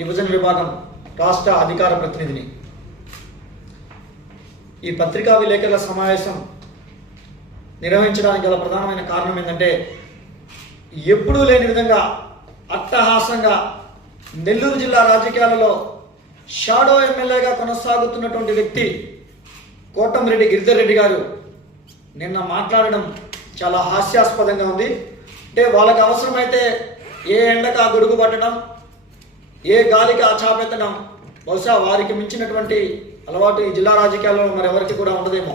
విభజన విభాగం రాష్ట్ర అధికార ప్రతినిధిని. ఈ పత్రికా విలేకరుల సమావేశం నిర్వహించడానికి గల ప్రధానమైన కారణం ఏంటంటే ఎప్పుడూ లేని విధంగా అట్టహాసంగా నెల్లూరు జిల్లా రాజకీయాలలో షాడో ఎమ్మెల్యేగా కొనసాగుతున్నటువంటి వ్యక్తి కోటంరెడ్డి గిరిధర్ రెడ్డి గారు నిన్న మాట్లాడడం చాలా హాస్యాస్పదంగా ఉంది. అంటే వాళ్ళకి అవసరమైతే ఏ ఎండకు ఆ గొడుగు పట్టడం ఏ గాలికి ఆ బహుశా వారికి మించినటువంటి అలవాటు ఈ జిల్లా రాజకీయాల్లో మరెవరికి కూడా ఉండదేమో.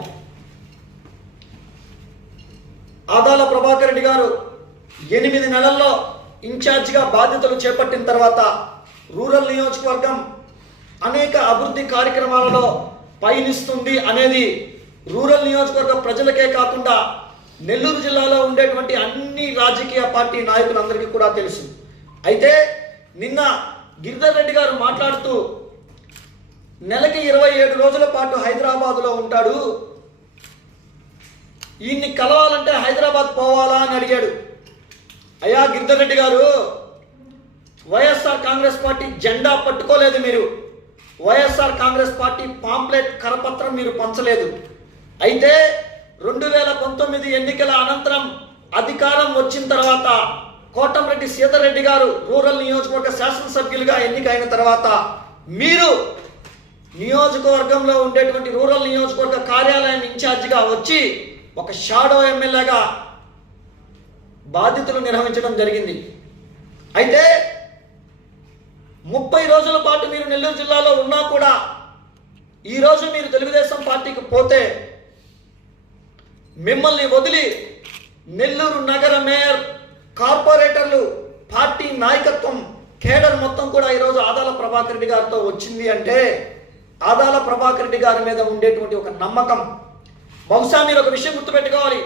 ఆదాల ప్రభాకర్ రెడ్డి గారు ఎనిమిది నెలల్లో ఇన్ఛార్జిగా బాధ్యతలు చేపట్టిన తర్వాత రూరల్ నియోజకవర్గం అనేక అభివృద్ధి కార్యక్రమాలలో పయనిస్తుంది అనేది రూరల్ నియోజకవర్గ ప్రజలకే కాకుండా నెల్లూరు జిల్లాలో ఉండేటువంటి అన్ని రాజకీయ పార్టీ నాయకులందరికీ కూడా తెలుసు. అయితే నిన్న గిరిధర్ రెడ్డి గారు మాట్లాడుతూ నెలకి ఇరవై ఏడు రోజుల పాటు హైదరాబాద్లో ఉంటాడు. ఈయన్ని కలవాలంటే హైదరాబాద్ పోవాలా అని అడిగాడు. అయ్యా గిరిధర్ రెడ్డి గారు వైఎస్ఆర్ కాంగ్రెస్ పార్టీ జెండా పట్టుకోలేదు మీరు. వైఎస్ఆర్ కాంగ్రెస్ పార్టీ పాంప్లెట్ కరపత్రం మీరు పంచలేదు. అయితే రెండు వేల పంతొమ్మిది ఎన్నికల అనంతరం అధికారం వచ్చిన తర్వాత కోటంరెడ్డి సీతారెడ్డి గారు రూరల్ నియోజకవర్గ శాసనసభ్యులుగా ఎన్నికైన తర్వాత మీరు నియోజకవర్గంలో ఉండేటువంటి రూరల్ నియోజకవర్గ కార్యాలయం ఇన్ఛార్జిగా వచ్చి ఒక షాడో ఎమ్మెల్యేగా బాధ్యతలు నిర్వహించడం జరిగింది. అయితే ముప్పై రోజుల పాటు మీరు నెల్లూరు జిల్లాలో ఉన్నా కూడా ఈరోజు మీరు తెలుగుదేశం పార్టీకి పోతే మిమ్మల్ని వదిలి నెల్లూరు నగర మేయర్ కార్పొరేటర్లు పార్టీ నాయకత్వం కేడర్ మొత్తం కూడా ఈరోజు ఆదాల ప్రభాకర్ రెడ్డి గారితో వచ్చింది అంటే ఆదాల ప్రభాకర్ రెడ్డి గారి మీద ఉండేటువంటి ఒక నమ్మకం. బహుశా మీరు ఒక విషయం గుర్తుపెట్టుకోవాలి.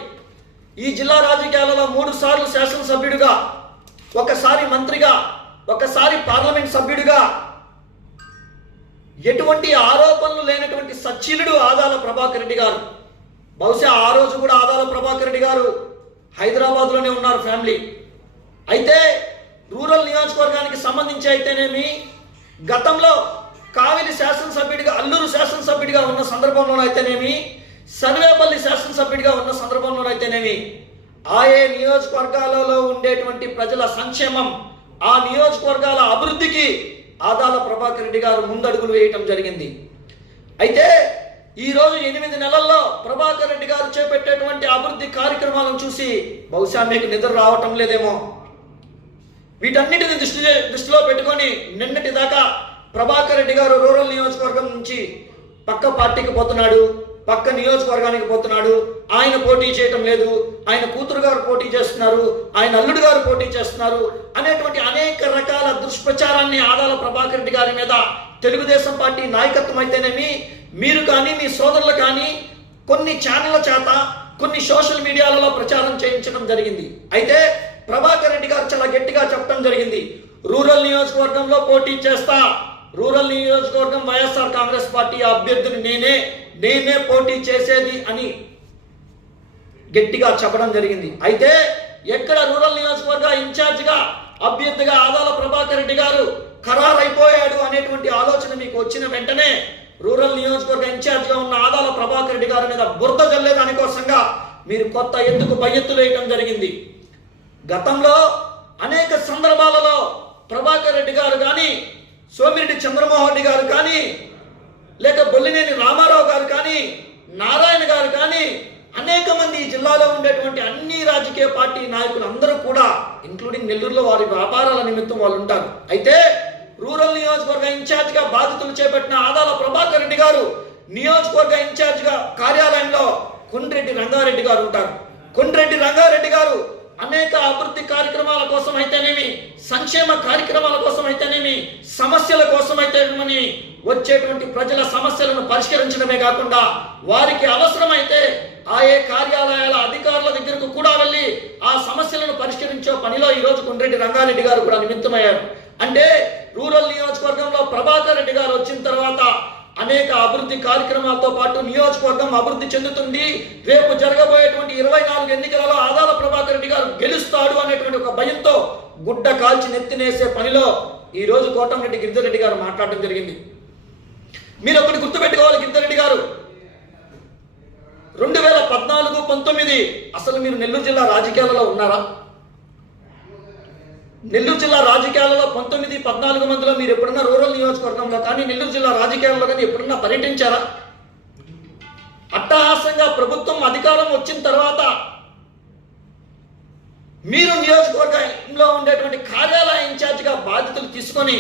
ఈ జిల్లా రాజకీయాలలో మూడు సార్లు శాసనసభ్యుడిగా ఒకసారి మంత్రిగా ఒకసారి పార్లమెంట్ సభ్యుడిగా ఎటువంటి ఆరోపణలు లేనటువంటి సచ్చీలుడు ఆదాల ప్రభాకర్ రెడ్డి గారు. బహుశా ఆ రోజు కూడా ఆదాల ప్రభాకర్ రెడ్డి గారు హైదరాబాద్లోనే ఉన్నారు ఫ్యామిలీ. అయితే రూరల్ నియోజకవర్గానికి సంబంధించి అయితేనేమి గతంలో కావిలి శాసనసభ్యుడిగా అల్లూరు శాసనసభ్యుడిగా ఉన్న సందర్భంలో అయితేనేమి సర్వేపల్లి శాసనసభ్యుడిగా ఉన్న సందర్భంలో అయితేనేమి ఆయే నియోజకవర్గాలలో ఉండేటువంటి ప్రజల సంక్షేమం ఆ నియోజకవర్గాల అభివృద్ధికి ఆదాల ప్రభాకర్ రెడ్డి గారు ముందడుగులు వేయటం జరిగింది. అయితే ఈ రోజు ఎనిమిది నెలల్లో ప్రభాకర్ రెడ్డి గారు చేపట్టేటువంటి అభివృద్ధి కార్యక్రమాలను చూసి బహుశా మీకు నిద్ర రావటం లేదేమో. వీటన్నిటిని దృష్టి దృష్టిలో పెట్టుకొని నిన్నటి దాకా ప్రభాకర్ రెడ్డి గారు రూరల్ నియోజకవర్గం నుంచి పక్క పార్టీకి పోతున్నాడు పక్క నియోజకవర్గానికి పోతున్నాడు. ఆయన పోటీ చేయటం లేదు ఆయన కూతురు గారు పోటీ చేస్తున్నారు ఆయన అల్లుడు గారు పోటీ చేస్తున్నారు అనేటువంటి అనేక రకాల దుష్ప్రచారాన్ని ఆదాల ప్రభాకర్ రెడ్డి గారి మీద తెలుగుదేశం పార్టీ నాయకత్వం అయితేనేమి మీరు కానీ మీ సోదరులు కానీ కొన్ని ఛానళ్ళ చేత కొన్ని సోషల్ మీడియాలలో ప్రచారం చేయించడం జరిగింది. అయితే ప్రభాకర్ రెడ్డి గారు చాలా గట్టిగా చెప్పడం జరిగింది. రూరల్ నియోజకవర్గంలో పోటీ చేస్తా. రూరల్ నియోజకవర్గం వైఎస్ఆర్ కాంగ్రెస్ పార్టీ అభ్యర్థిని నేనే నేనే పోటీ చేసేది అని గట్టిగా చెప్పడం జరిగింది. అయితే ఎక్కడ రూరల్ నియోజకవర్గ ఇన్ఛార్జిగా అభ్యర్థిగా ఆదాల ప్రభాకర్ రెడ్డి గారు ఖరారైపోయాడు అనేటువంటి ఆలోచన మీకు వచ్చిన వెంటనే రూరల్ నియోజకవర్గ ఇన్ఛార్జిగా ఉన్న ఆదాల ప్రభాకర్ రెడ్డి గారి మీద బురద జల్లే దానికోసంగా మీరు కొత్త ఎత్తుకు పై ఎత్తులు వేయడం జరిగింది. గతంలో అనేక సందర్భాలలో ప్రభాకర్ రెడ్డి గారు కానీ సోమిరెడ్డి చంద్రమోహన్ రెడ్డి గారు కానీ లేక బొల్లినేని రామారావు గారు కానీ నారాయణ గారు కానీ అనేక మంది ఈ జిల్లాలో ఉండేటువంటి అన్ని రాజకీయ పార్టీ నాయకులు అందరూ కూడా ఇంక్లూడింగ్ నెల్లూరులో వారి వ్యాపారాల నిమిత్తం వాళ్ళు ఉంటారు. అయితే రూరల్ నియోజకవర్గ ఇన్ఛార్జిగా బాధితులు చేపట్టిన ఆదాల ప్రభాకర్ రెడ్డి గారు నియోజకవర్గ ఇన్ఛార్జిగా కార్యాలయంలో కొండ్రెడ్డి రంగారెడ్డి గారు ఉంటారు. కొండ్రెడ్డి రంగారెడ్డి గారు అనేక అభివృద్ధి కార్యక్రమాల కోసం అయితేనేమి సంక్షేమ కార్యక్రమాల కోసం అయితేనేమి సమస్యల కోసం అయితేనేమి వచ్చేటువంటి ప్రజల సమస్యలను పరిష్కరించడమే కాకుండా వారికి అవసరమైతే ఆయే కార్యాలయాల అధికారుల దగ్గరకు కూడా వెళ్ళి ఆ సమస్యలను పరిష్కరించే పనిలో ఈ రోజు రంగారెడ్డి గారు కూడా నిమిత్తమయ్యారు. అంటే రూరల్ నియోజకవర్గంలో ప్రభాకర్ రెడ్డి గారు వచ్చిన తర్వాత అనేక అభివృద్ధి కార్యక్రమాలతో పాటు నియోజకవర్గం అభివృద్ధి చెందుతుంది. రేపు జరగబోయేటువంటి ఇరవై నాలుగు ఎన్నికలలో ఆదాల ప్రభాకర్ రెడ్డి గారు గెలుస్తాడు అనేటువంటి ఒక భయంతో గుడ్డ కాల్చి నెత్తినేసే పనిలో ఈరోజు కోటంరెడ్డి గిరిజరెడ్డి రెడ్డి గారు మాట్లాడడం జరిగింది. మీరు ఒకటి గుర్తుపెట్టుకోవాలి గిరిజరెడ్డి గారు. రెండు వేల పద్నాలుగు పంతొమ్మిది అసలు మీరు నెల్లూరు జిల్లా రాజకీయాలలో ఉన్నారా? నెల్లూరు జిల్లా రాజకీయాలలో పంతొమ్మిది పద్నాలుగు మందిలో మీరు ఎప్పుడన్నా రూరల్ నియోజకవర్గంలో కానీ నెల్లూరు జిల్లా రాజకీయాల్లో కానీ ఎప్పుడన్నా పర్యటించారా? అట్టహాసంగా ప్రభుత్వం అధికారం వచ్చిన తర్వాత మీరు నియోజకవర్గంలో ఉండేటువంటి కార్యాలయ ఇన్ఛార్జిగా బాధ్యతలు తీసుకొని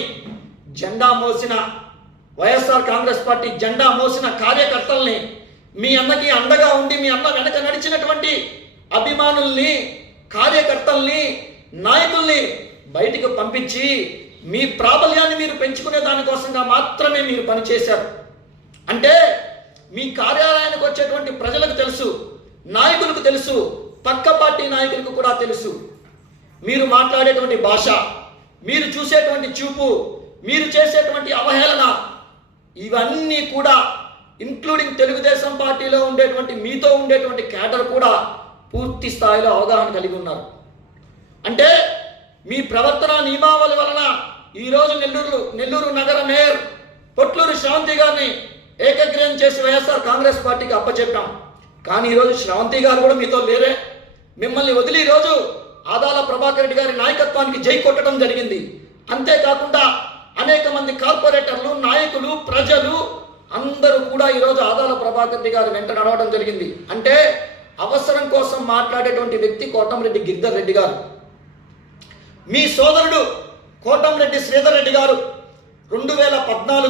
జెండా మోసిన వైఎస్ఆర్ కాంగ్రెస్ పార్టీ జెండా మోసిన కార్యకర్తల్ని మీ అన్నకి అండగా ఉండి మీ అన్న వెనక నడిచినటువంటి అభిమానుల్ని కార్యకర్తల్ని నాయకుల్ని బయటికి పంపించి మీ ప్రాబల్యాన్ని మీరు పెంచుకునే దానికోసంగా మాత్రమే మీరు పనిచేశారు అంటే మీ కార్యాలయానికి వచ్చేటువంటి ప్రజలకు తెలుసు నాయకులకు తెలుసు పక్క పార్టీ నాయకులకు కూడా తెలుసు. మీరు మాట్లాడేటువంటి భాష మీరు చూసేటువంటి చూపు మీరు చేసేటువంటి అవహేళన ఇవన్నీ కూడా ఇంక్లూడింగ్ తెలుగుదేశం పార్టీలో ఉండేటువంటి మీతో ఉండేటువంటి క్యాడర్ కూడా పూర్తి స్థాయిలో అవగాహన కలిగి ఉన్నారు. అంటే మీ ప్రవర్తన నియమావళి వలన ఈరోజు నెల్లూరు నెల్లూరు నగర మేయర్ పొట్లూరు శ్రావంతి గారిని ఏకగ్రహం చేసి వైఎస్ఆర్ కాంగ్రెస్ పార్టీకి అప్పచెప్పాం. కానీ ఈరోజు శ్రావంతి గారు కూడా మీతో లేరే. మిమ్మల్ని వదిలి ఈరోజు ఆదాల ప్రభాకర్ రెడ్డి గారి నాయకత్వానికి జై కొట్టడం జరిగింది. అంతేకాకుండా అనేక మంది కార్పొరేటర్లు నాయకులు ప్రజలు అందరూ కూడా ఈరోజు ఆదాల ప్రభాకర్ రెడ్డి గారి వెంట నడవడం జరిగింది. అంటే అవసరం కోసం మాట్లాడేటువంటి వ్యక్తి కోటంరెడ్డి గిరిధర్ రెడ్డి గారు. మీ సోదరుడు కోటంరెడ్డి శ్రీధర్ రెడ్డి గారు రెండు వేల పద్నాలుగు